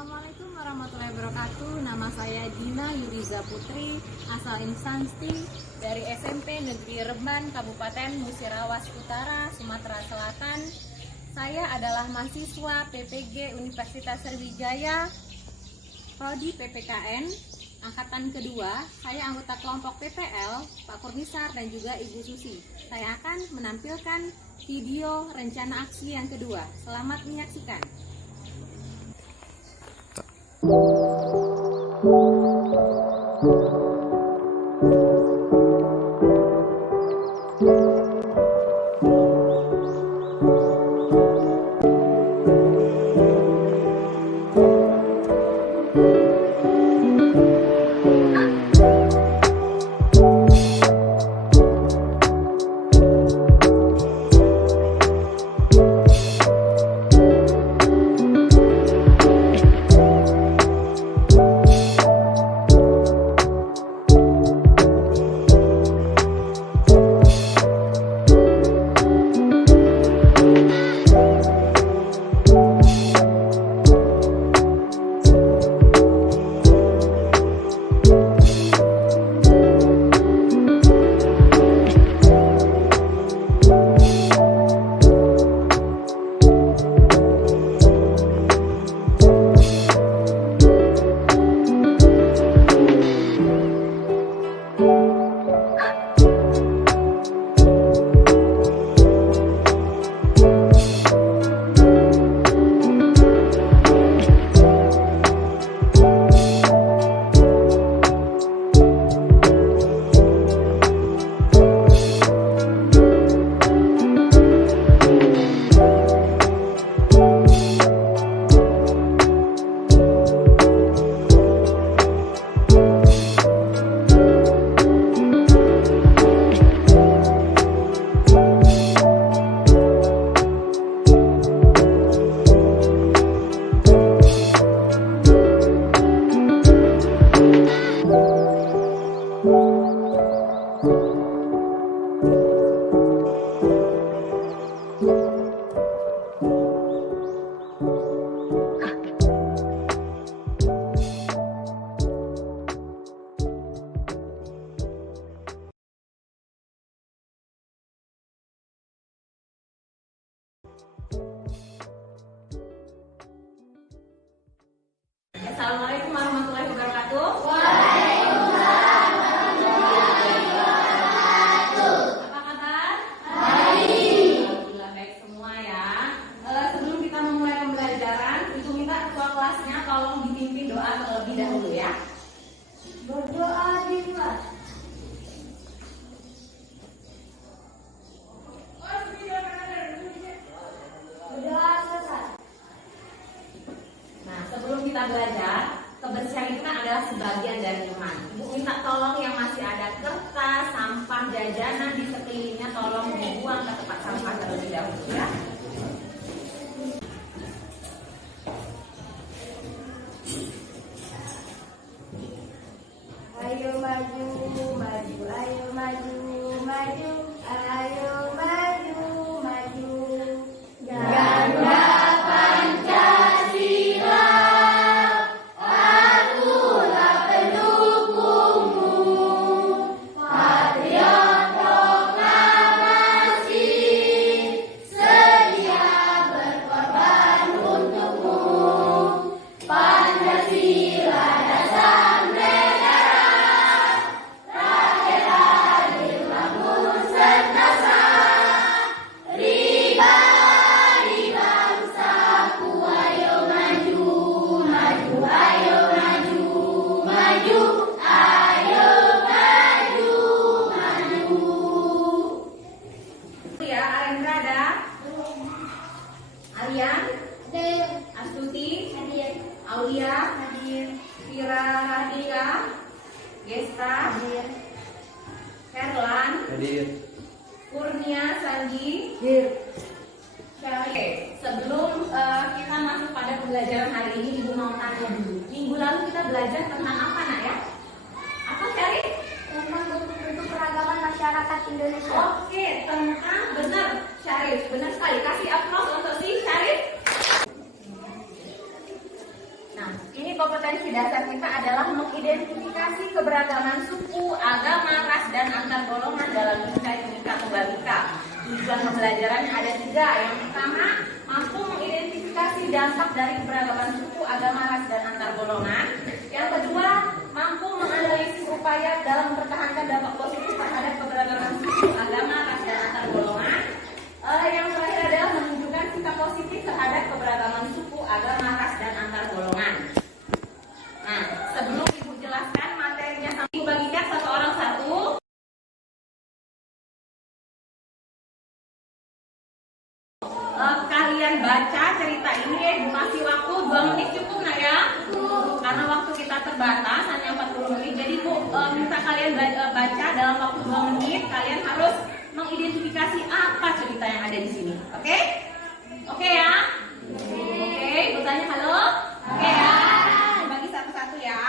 Assalamualaikum warahmatullahi wabarakatuh. Nama saya Dina Yuriza Putri, asal instansi dari SMP Negeri Rembang, Kabupaten Musirawas Utara, Sumatera Selatan. Saya adalah mahasiswa PPG Universitas Sriwijaya, Prodi PPKN, angkatan kedua. Saya anggota kelompok PPL, Pak Kurnisar dan juga Ibu Susi. Saya akan menampilkan video rencana aksi yang kedua. Selamat menyaksikan. Assalamualaikum warahmatullahi wabarakatuh. Waalaikumsalam warahmatullahi wabarakatuh. Apa kabar? Baik. Alhamdulillah baik semua ya. Sebelum kita memulai pembelajaran, itu minta ketua kelasnya tolong dipimpin doa terlebih dahulu ya. Berdoa dimulai. Berdoa selesai. Nah, sebelum kita belajar, kebersihan itu kan adalah sebagian dari iman. Ibu minta tolong yang masih ada kertas, sampah, jajanan di sekelilingnya tolong dibuang ke tempat sampah terlebih dahulu ya. Ayo maju, maju, ayo maju, maju, ayo maju, maju. Ganda Pancasila, akulah pendukungmu. Patriot proklamasi, sedia berkorban untukmu. Pancasila dasar negara, rakyat adil makmur sentosa. Pribadi bangsaku, ayo maju, maju, ayo maju, maju, ayo maju, maju. Ya, Arendra ada? Alian? Astuti? Hadir. Aulia? Hadir. Fira Radika? Gesta? Hadir. Herlan? Hadir. Kurnia Sandi? Hadir. Oke, sebelum kita masuk pada pembelajaran hari ini, Ibu mau tanya dulu. Minggu lalu kita belajar tentang apa, Nak ya? Apa, Syarif? Tentang bentuk-bentuk keragaman masyarakat Indonesia. Oke, tentang benar, Syarif. Benar sekali. Kasih aplaus untuk si Syarif. Nah, kompetensi dasar kita adalah mengidentifikasi keberagaman suku, agama, ras, dan antar golongan dalam Bhinneka Tunggal Ika. Tujuan pembelajarannya ada 3. Yang pertama, mampu mengidentifikasi dampak dari keberagaman suku, agama, ras, dan antar golongan. Yang kedua, mampu menganalisis upaya dalam mempertahankan dampak positif terhadap keberagaman suku, agama, ras, dan antar golongan. Yang terakhir adalah menunjukkan sikap positif terhadap keberagaman suku, agama, ras, dan antar golongan. Nah, sebelum Ibu jelaskan materinya, Ibu bagikan satu orang satu. Kalian baca cerita ini, masih waktu 2 menit cukup nggak ya? Karena waktu kita terbatas hanya 40 menit, jadi Bu minta kalian baca dalam waktu 2 menit. Kalian harus mengidentifikasi apa cerita yang ada di sini. Oke? Oke ya? Oke, Ibu tanya halo? Oke ya? Bagi satu-satu ya.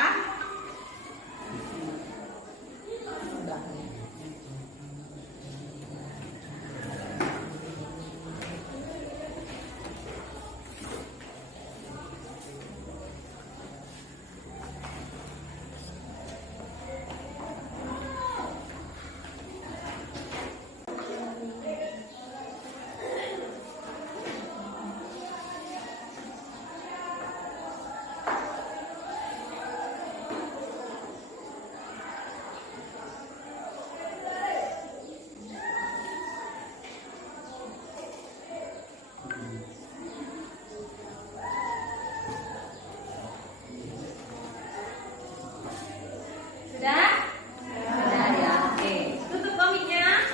Sudah? Sudah ya. Oke. Tutup komiknya.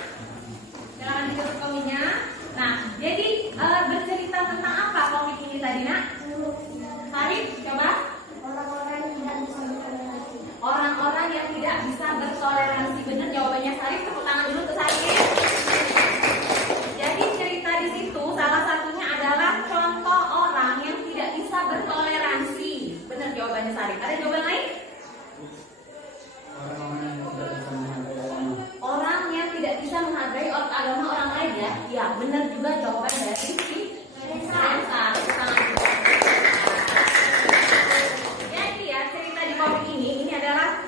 Jangan ditutup komiknya. Nah, jadi bercerita tentang apa komik ini tadi, Nak? Sarif, coba. Orang-orang yang tidak bisa bertoleransi. Orang-orang yang tidak bisa bertoleransi. Benar jawabannya Sarif. Tepuk tangan dulu ke Sarif. Jadi cerita di situ salah satunya adalah contoh orang yang tidak bisa bertoleransi. Benar jawabannya Sarif. Ada jawaban lain? Orang yang tidak bisa menghargai agama orang lain ya. Ya, benar juga jawaban dari si Rensa. Jadi ya, cerita di komik ini adalah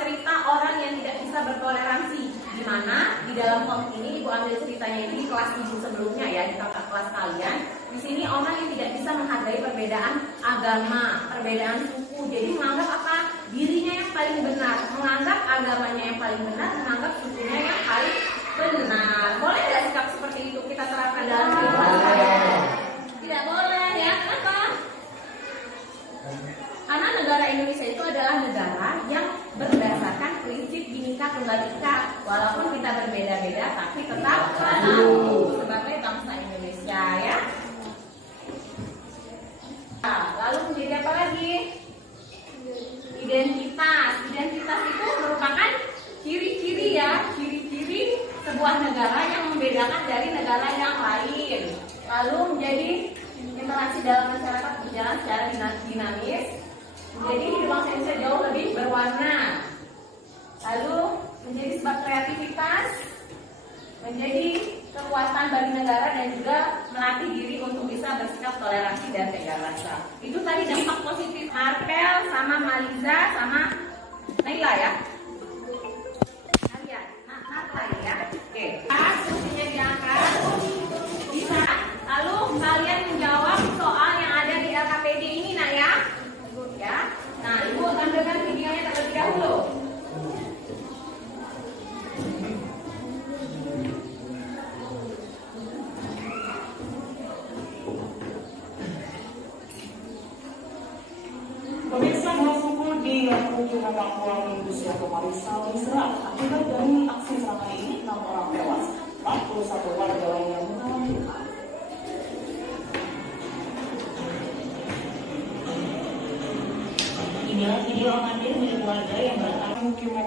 cerita orang yang tidak bisa bertoleransi. Di mana di dalam komik ini Ibu ambil ceritanya itu di kelas Ibu sebelumnya ya, di kakak kelas kalian. Di sini orang yang tidak bisa menghargai perbedaan agama, perbedaan suku. Jadi menganggap apa? Dirinya yang paling benar, menganggap agamanya yang paling benar, menganggap sukunya yang paling benar. Boleh nggak sikap seperti itu kita terapkan dalam kehidupan sehari-hari? Tidak boleh ya, kenapa? Karena negara Indonesia itu adalah negara yang berdasarkan prinsip Bhinneka Tunggal Ika. Walaupun kita berbeda-beda, tapi tetap satu sebagai bangsa Indonesia ya. Nah, lalu menjadi apa lagi? Identitas. Identitas itu merupakan ciri-ciri ya, ciri-ciri sebuah negara yang membedakan dari negara yang lain. Lalu menjadi interaksi dalam masyarakat berjalan secara dinamis. Menjadi kehidupan Indonesia jauh lebih berwarna. Lalu menjadi sebab kreativitas, menjadi kekuatan bagi negara dan juga melatih diri untuk bisa bersikap toleransi dan tegar rasa. Itu tadi dampak positif. Marvel sama Maliza sama Naila ya. Kalian, Naila ya. Oke. Kursinya diangkat. Bisa. Lalu kalian menjawab soal yang ada di LKPD ini, Nak ya. Ya. Nah, Ibu tampilkan videonya terlebih dahulu. Pemirsa suku di pemukiman Lampung Minggu siang kemarin saling serang. Akibat dari aksi serangan ini 6 orang tewas, 41 warga lainnya mengalami luka. Inilah video amatir milik warga yang datang pemukiman.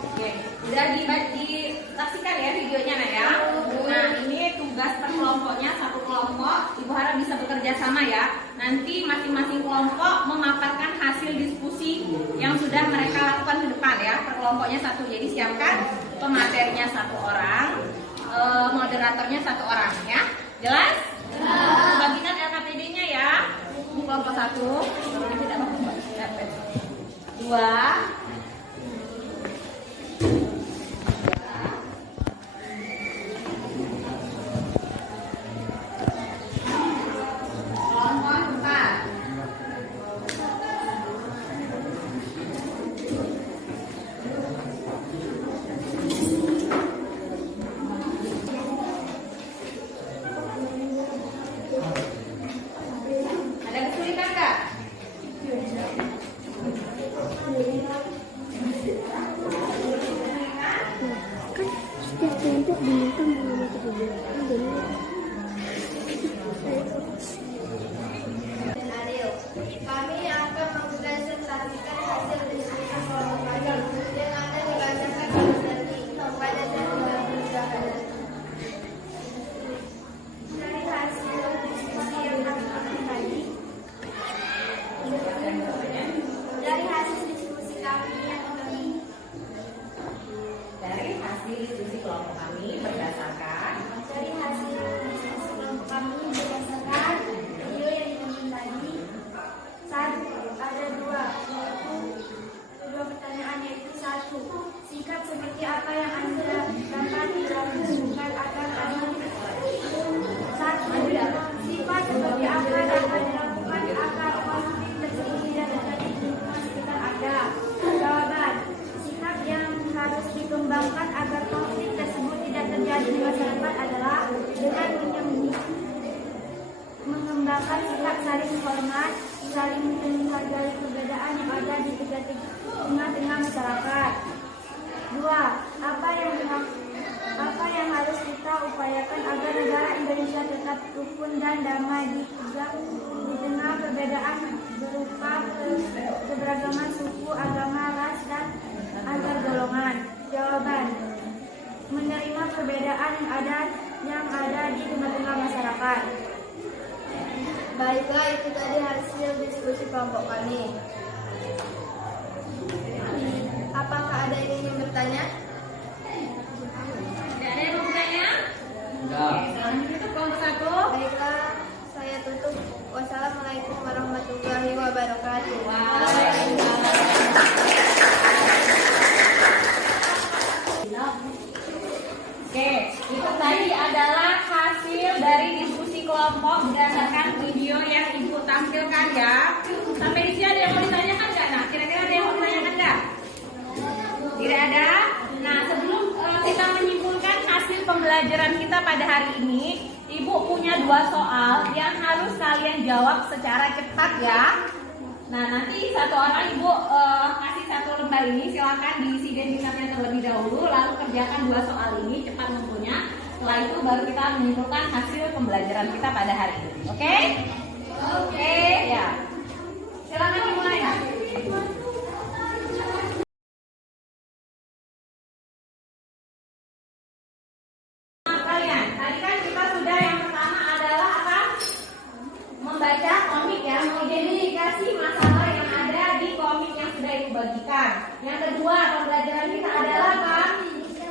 Oke, udah disaksikan ya videonya, Nak ya. Nah, ini tugas per kelompoknya, satu kelompok. Ibu harap bisa bekerja sama ya. Nanti masing-masing kelompok memaparkan hasil diskusi yang sudah mereka lakukan ke depan ya. Per kelompoknya satu. Jadi siapkan pematerinya 1 orang, moderatornya 1 orang ya. Jelas? Bagikan LKPD-nya ya. kelompok 1. Tidak apa-apa. Dua. Kelompok 4. Ada kesulitan nggak? Kan setiap kelompok diminta mengambil kebijakan jadi Kami akan mempresentasikan hasil diskusi kelompok kami yang akan dibacakan pada sesi 33. Dari hasil diskusi yang kami lakukan tadi, dari hasil diskusi kami yang tadi, Dari hasil diskusi kelompok kami berdasarkan dari hasil diskusi kelompok kami berdasarkan video yang ditonton tadi, ada dua, yaitu kedua pertanyaan, yaitu satu, sikap seperti apa yang Anda dapat dilakukan agar Anda satu, sifat seperti apa dapat dilakukan agar konflik tersebut tidak terjadi di lingkungan sekitar Anda. Jawaban, sikap yang harus dikembangkan agar konflik tersebut tidak terjadi di masyarakat adalah dengan mengembangkan sikap saling hormat, saling menghargai perbedaan yang ada di tengah-tengah masyarakat. Dua, apa yang harus kita upayakan agar negara Indonesia tetap rukun dan damai di tengah perbedaan berupa keberagaman suku, agama, ras, dan antar golongan. Jawaban, menerima perbedaan yang ada di tengah-tengah masyarakat. Baiklah, itu tadi hasil diskusi kelompok kami. Apakah ada yang ingin bertanya? Tidak ada yang mau bertanya? Enggak. Itu kelompok 1. Baiklah, saya tutup. Wassalamualaikum warahmatullahi wabarakatuh. Oke, itu tadi adalah hasil dari diskusi kelompok berdasarkan video yang Ibu tampilkan ya. Sampai di sini ada yang mau ditanyakan nggak? Nah, kira-kira ada yang mau ditanyakan nggak? Tidak ada? Nah, sebelum kita menyimpulkan hasil pembelajaran kita pada hari ini, Ibu punya 2 soal yang harus kalian jawab secara cepat ya. Nah, nanti satu orang Ibu kasih 1 lembar ini, silakan diisi identitasnya terlebih dahulu, lalu kerjakan 2 soal ini cepat mempunyai. Setelah itu baru kita menyimpulkan hasil pembelajaran kita pada hari ini. Oke? Oke, ya. Silakan dimulai. Kalian, tadi kan kita sudah yang pertama adalah apa? Membaca komik ya, mengidentifikasi masalah yang ada di komik yang sudah Ibu bagikan. Yang kedua, pembelajaran kita adalah apa?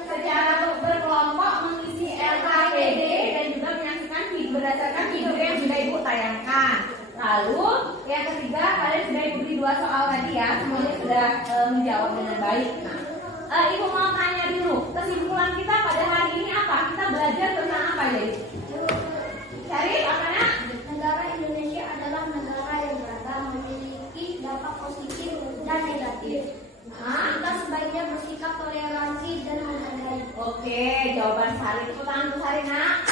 Secara berkelompok mengisi LKPD dan juga menyaksikan berdasarkan video yang sudah Ibu tayangkan. Lalu yang ketiga, kalian sudah Ibu beri 2 soal tadi ya, semuanya sudah menjawab dengan baik. Nah, Ibu mau tanya dulu, kesimpulan kita pada hari ini apa? Kita belajar tentang apa jadi? Cari apanya? negara Indonesia adalah negara yang beragam, memiliki dampak positif dan negatif. Kita sebaiknya bersikap toleransi dan menghargai. Oke, jawaban Sari. Tepuk tangan untuk Sari, nak.